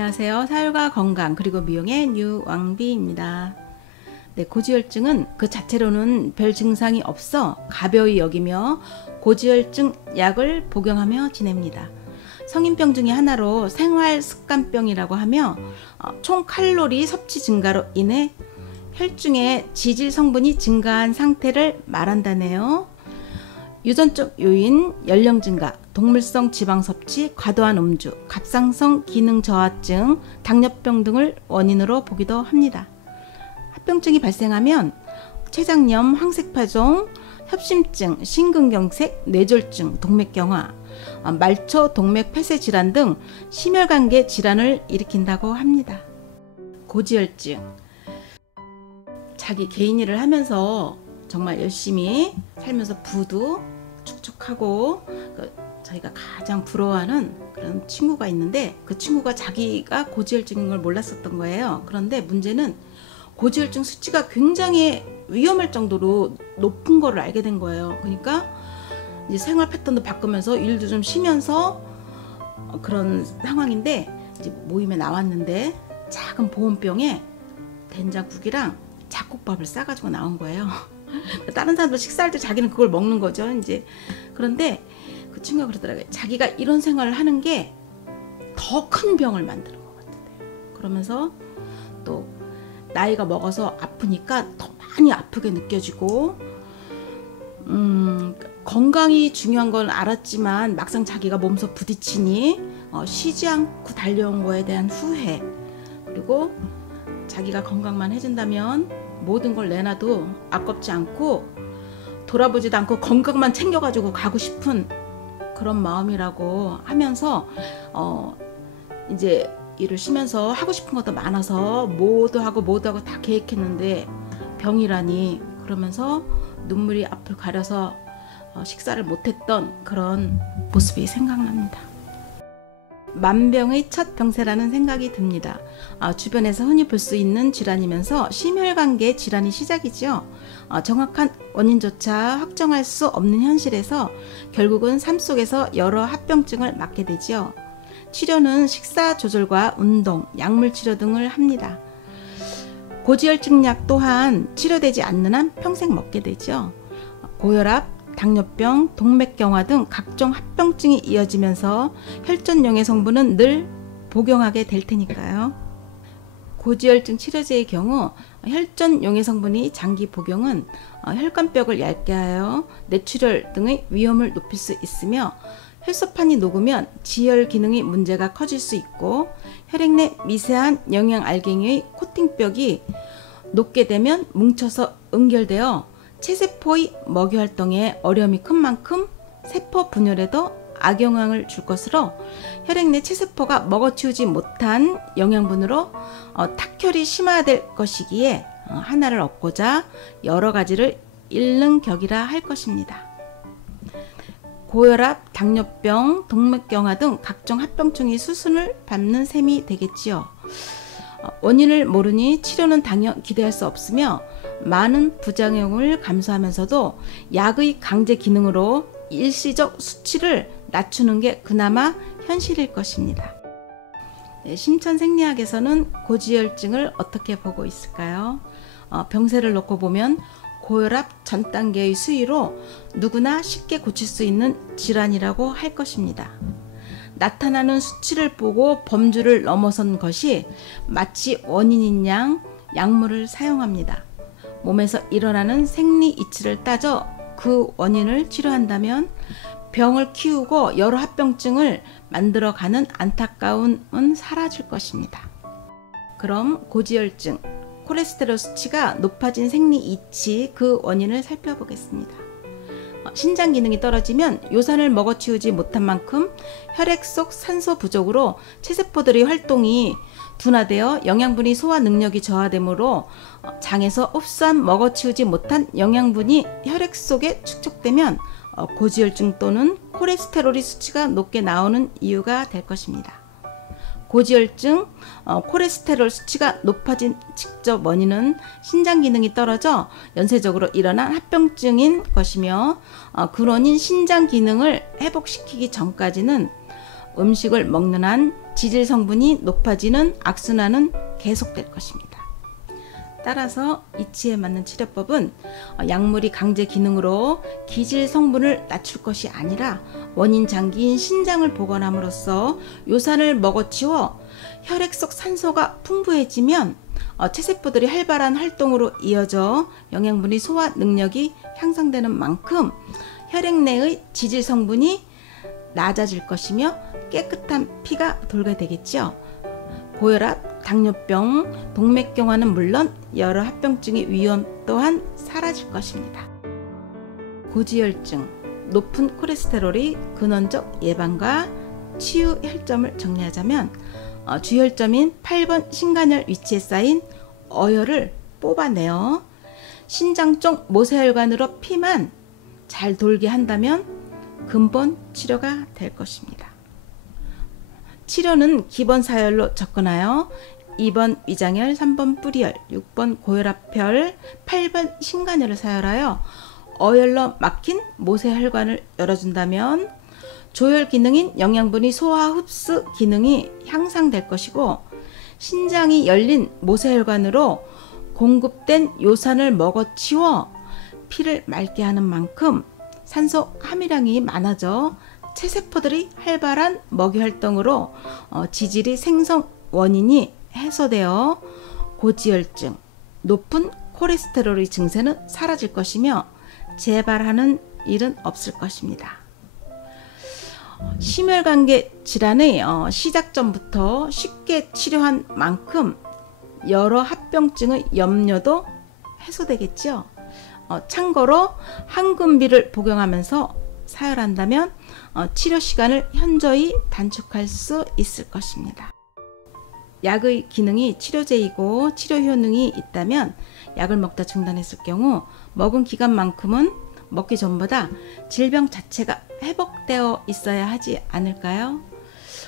안녕하세요. 사혈과 건강 그리고 미용의 류왕비입니다. 네, 고지혈증은 그 자체로는 별 증상이 없어 가벼이 여기며 고지혈증 약을 복용하며 지냅니다. 성인병 중에 하나로 생활습관병이라고 하며 총 칼로리 섭취 증가로 인해 혈중의 지질 성분이 증가한 상태를 말한다네요. 유전적 요인, 연령 증가, 동물성 지방 섭취, 과도한 음주, 갑상선 기능 저하증, 당뇨병 등을 원인으로 보기도 합니다. 합병증이 발생하면 췌장염, 황색파종, 협심증, 심근경색, 뇌졸중, 동맥경화, 말초 동맥 폐쇄 질환 등 심혈관계 질환을 일으킨다고 합니다. 고지혈증, 자기 개인 일을 하면서 정말 열심히 살면서 부도 축축하고 저희가 가장 부러워하는 그런 친구가 있는데, 그 친구가 자기가 고지혈증인 걸 몰랐었던 거예요. 그런데 문제는 고지혈증 수치가 굉장히 위험할 정도로 높은 거를 알게 된 거예요. 그러니까 이제 생활 패턴도 바꾸면서 일도 좀 쉬면서 그런 상황인데, 이제 모임에 나왔는데 작은 보온병에 된장국이랑 잡곡밥을 싸가지고 나온 거예요. 다른 사람들 식사할 때 자기는 그걸 먹는 거죠. 이제 그런데 그 친구가 그러더라고요. 자기가 이런 생활을 하는 게 더 큰 병을 만드는 것 같아요. 그러면서 또 나이가 먹어서 아프니까 더 많이 아프게 느껴지고, 건강이 중요한 건 알았지만 막상 자기가 몸소 부딪히니 쉬지 않고 달려온 거에 대한 후회, 그리고 자기가 건강만 해준다면 모든 걸 내놔도 아깝지 않고 돌아보지도 않고 건강만 챙겨가지고 가고 싶은 그런 마음이라고 하면서 이제 일을 쉬면서 하고 싶은 것도 많아서 뭐도 하고 다 계획했는데 병이라니, 그러면서 눈물이 앞을 가려서 식사를 못했던 그런 모습이 생각납니다. 만병의 첫 병세라는 생각이 듭니다. 주변에서 흔히 볼 수 있는 질환이면서 심혈관계 질환이 시작이죠. 정확한 원인조차 확정할 수 없는 현실에서 결국은 삶 속에서 여러 합병증을 맞게 되죠. 치료는 식사 조절과 운동, 약물 치료 등을 합니다. 고지혈증 약 또한 치료되지 않는 한 평생 먹게 되죠. 고혈압, 당뇨병, 동맥경화 등 각종 합병증이 이어지면서 혈전 용해 성분은 늘 복용하게 될 테니까요. 고지혈증 치료제의 경우 혈전 용해 성분이 장기 복용은 혈관벽을 얇게 하여 뇌출혈 등의 위험을 높일 수 있으며, 혈소판이 녹으면 지혈 기능의 문제가 커질 수 있고, 혈액 내 미세한 영양알갱이의 코팅벽이 녹게 되면 뭉쳐서 응결되어 체세포의 먹이 활동에 어려움이 큰 만큼 세포 분열에도 악영향을 줄 것으로, 혈액 내 체세포가 먹어치우지 못한 영양분으로 탁혈이 심화될 것이기에 하나를 얻고자 여러 가지를 잃는 격이라 할 것입니다. 고혈압, 당뇨병, 동맥경화 등 각종 합병증이 수순을 밟는 셈이 되겠지요. 원인을 모르니 치료는 당연 기대할 수 없으며, 많은 부작용을 감수하면서도 약의 강제 기능으로 일시적 수치를 낮추는 게 그나마 현실일 것입니다. 네, 심천생리학에서는 고지혈증을 어떻게 보고 있을까요? 병세를 놓고 보면 고혈압 전 단계의 수위로 누구나 쉽게 고칠 수 있는 질환이라고 할 것입니다. 나타나는 수치를 보고 범주를 넘어선 것이 마치 원인인 양 약물을 사용합니다. 몸에서 일어나는 생리 이치를 따져 그 원인을 치료한다면 병을 키우고 여러 합병증을 만들어가는 안타까움은 사라질 것입니다. 그럼 고지혈증, 콜레스테롤 수치가 높아진 생리 이치, 그 원인을 살펴보겠습니다. 신장 기능이 떨어지면 요산을 먹어치우지 못한 만큼 혈액 속 산소 부족으로 체세포들의 활동이 둔화되어 영양분이 소화 능력이 저하되므로 장에서 흡수한 먹어치우지 못한 영양분이 혈액 속에 축적되면 고지혈증 또는 콜레스테롤의 수치가 높게 나오는 이유가 될 것입니다. 고지혈증, 콜레스테롤 수치가 높아진 직접 원인은 신장 기능이 떨어져 연쇄적으로 일어난 합병증인 것이며, 그 원인 신장 기능을 회복시키기 전까지는 음식을 먹는 한 지질 성분이 높아지는 악순환은 계속될 것입니다. 따라서 이치에 맞는 치료법은 약물이 강제 기능으로 기질 성분을 낮출 것이 아니라 원인 장기인 신장을 복원함으로써 요산을 먹어치워 혈액 속 산소가 풍부해지면 체세포들이 활발한 활동으로 이어져 영양분의 소화 능력이 향상되는 만큼 혈액 내의 지질 성분이 낮아질 것이며 깨끗한 피가 돌게 되겠죠. 고혈압, 당뇨병, 동맥경화는 물론 여러 합병증의 위험 또한 사라질 것입니다. 고지혈증, 높은 콜레스테롤의 근원적 예방과 치유 혈점을 정리하자면 주혈점인 8번 신간혈 위치에 쌓인 어혈을 뽑아내어 신장 쪽 모세혈관으로 피만 잘 돌게 한다면 근본 치료가 될 것입니다. 치료는 기본 사혈로 접근하여 2번 위장혈, 3번 뿌리혈, 6번 고혈압혈, 8번 신간혈을 사혈하여 어혈로 막힌 모세혈관을 열어준다면 조혈 기능인 영양분의 소화 흡수 기능이 향상될 것이고 신장이 열린 모세혈관으로 공급된 요산을 먹어치워 피를 맑게 하는 만큼 산소 함유량이 많아져 체세포들이 활발한 먹이 활동으로 지질의 생성 원인이 해소되어 고지혈증, 높은 콜레스테롤의 증세는 사라질 것이며 재발하는 일은 없을 것입니다. 심혈관계 질환의 시작점부터 쉽게 치료한 만큼 여러 합병증의 염려도 해소되겠죠. 참고로 항금비를 복용하면서 사혈한다면 치료 시간을 현저히 단축할 수 있을 것입니다. 약의 기능이 치료제이고 치료 효능이 있다면 약을 먹다 중단했을 경우 먹은 기간만큼은 먹기 전보다 질병 자체가 회복되어 있어야 하지 않을까요?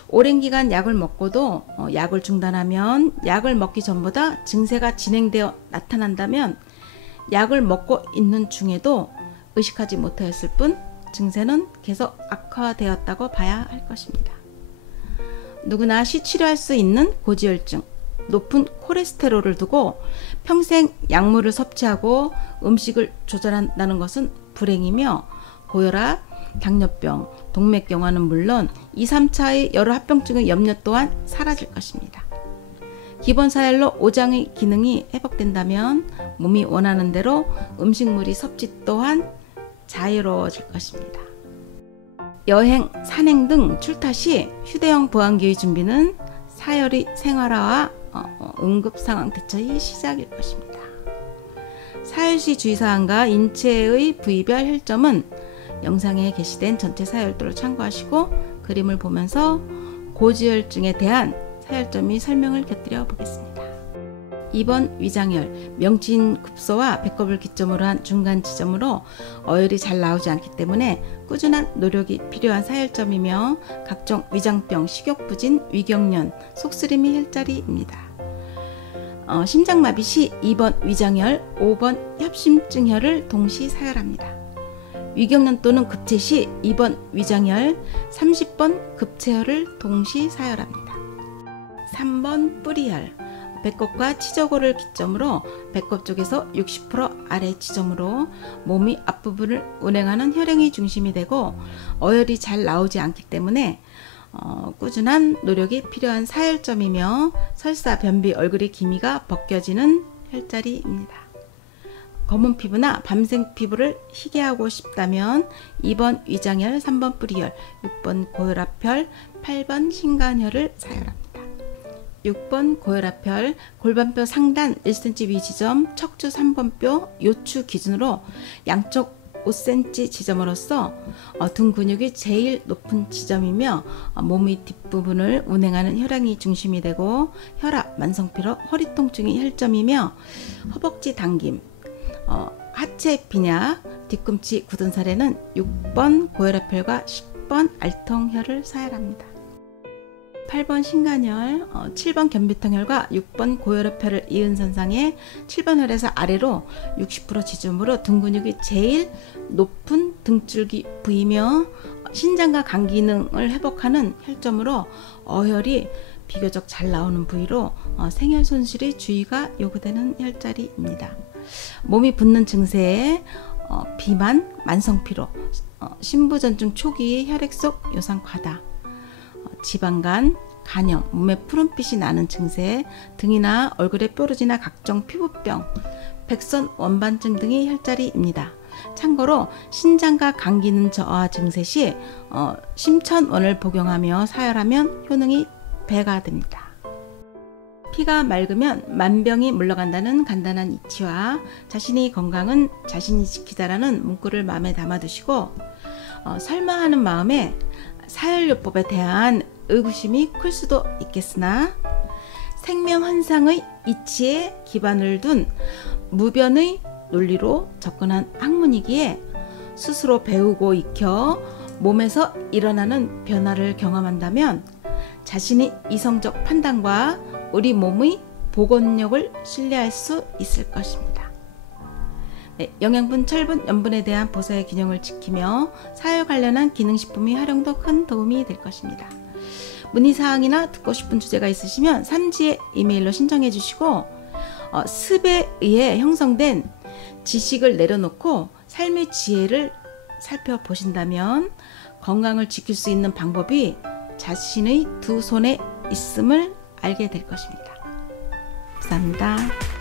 오랜 기간 약을 먹고도 약을 중단하면 약을 먹기 전보다 증세가 진행되어 나타난다면 약을 먹고 있는 중에도 의식하지 못하였을 뿐 증세는 계속 악화되었다고 봐야 할 것입니다. 누구나 시 치료할 수 있는 고지혈증, 높은 콜레스테롤을 두고 평생 약물을 섭취하고 음식을 조절한다는 것은 불행이며 고혈압, 당뇨병, 동맥경화는 물론 2, 3차의 여러 합병증의 염려 또한 사라질 것입니다. 기본 사혈로 오장의 기능이 회복된다면 몸이 원하는 대로 음식물의 섭취 또한 자유로워질 것입니다. 여행, 산행 등 출타 시 휴대용 보안기의 준비는 사혈의 생활화와 응급상황 대처의 시작일 것입니다. 사혈시 주의사항과 인체의 부위별 혈점은 영상에 게시된 전체 사혈도를 참고하시고 그림을 보면서 고지혈증에 대한 사혈점의 설명을 곁들여 보겠습니다. 2번 위장혈, 명치인 급소와 배꼽을 기점으로 한 중간 지점으로 어혈이 잘 나오지 않기 때문에 꾸준한 노력이 필요한 사혈점이며 각종 위장병, 식욕부진, 위경련, 속쓰림이 혈자리입니다. 심장마비 시 2번 위장혈, 5번 협심증혈을 동시 사혈합니다. 위경련 또는 급체 시 2번 위장혈, 30번 급체혈을 동시 사혈합니다. 3번 뿌리혈, 배꼽과 치저고를 기점으로 배꼽 쪽에서 60% 아래 지점으로 몸의 앞부분을 운행하는 혈행의 중심이 되고 어혈이 잘 나오지 않기 때문에 꾸준한 노력이 필요한 사혈점이며 설사, 변비, 얼굴의 기미가 벗겨지는 혈자리입니다. 검은 피부나 밤색 피부를 희게 하고 싶다면 2번 위장혈, 3번 뿌리혈, 6번 고혈압혈, 8번 신간혈을 사혈합니다. 6번 고혈압혈, 골반뼈 상단 1cm 위 지점, 척추 3번 뼈, 요추 기준으로 양쪽 5cm 지점으로서 등 근육이 제일 높은 지점이며 몸의 뒷부분을 운행하는 혈행이 중심이 되고 혈압, 만성피로, 허리 통증이 혈점이며 허벅지 당김, 하체 빈약, 뒤꿈치 굳은 살에는 6번 고혈압혈과 10번 알통혈을 사혈합니다. 8번 신간혈, 7번 견비통혈과 6번 고혈압혈을 이은 선상에 7번 혈에서 아래로 60% 지점으로 등 근육이 제일 높은 등줄기 부위며 신장과 간 기능을 회복하는 혈점으로 어혈이 비교적 잘 나오는 부위로 생혈 손실의 주의가 요구되는 혈자리입니다. 몸이 붓는 증세에 비만, 만성피로, 신부전증 초기 혈액 속 요산 과다, 지방간, 간염, 몸에 푸른빛이 나는 증세, 등이나 얼굴에 뾰루지나 각종 피부병, 백선 원반증 등의 혈자리입니다. 참고로 신장과 간 기능 저하 증세 시 심천원을 복용하며 사혈하면 효능이 배가 됩니다. 피가 맑으면 만병이 물러간다는 간단한 이치와 자신의 건강은 자신이 지키자라는 문구를 마음에 담아두시고 설마 하는 마음에 사혈요법에 대한 의구심이 클 수도 있겠으나 생명현상의 이치에 기반을 둔 무변의 논리로 접근한 학문이기에 스스로 배우고 익혀 몸에서 일어나는 변화를 경험한다면 자신이 이성적 판단과 우리 몸의 복원력을 신뢰할 수 있을 것입니다. 네, 영양분, 철분, 염분에 대한 보사의 균형을 지키며 사회 관련한 기능식품의 활용도 큰 도움이 될 것입니다. 문의사항이나 듣고 싶은 주제가 있으시면 3지에 이메일로 신청해 주시고 습에 의해 형성된 지식을 내려놓고 삶의 지혜를 살펴보신다면 건강을 지킬 수 있는 방법이 자신의 두 손에 있음을 알게 될 것입니다. 감사합니다.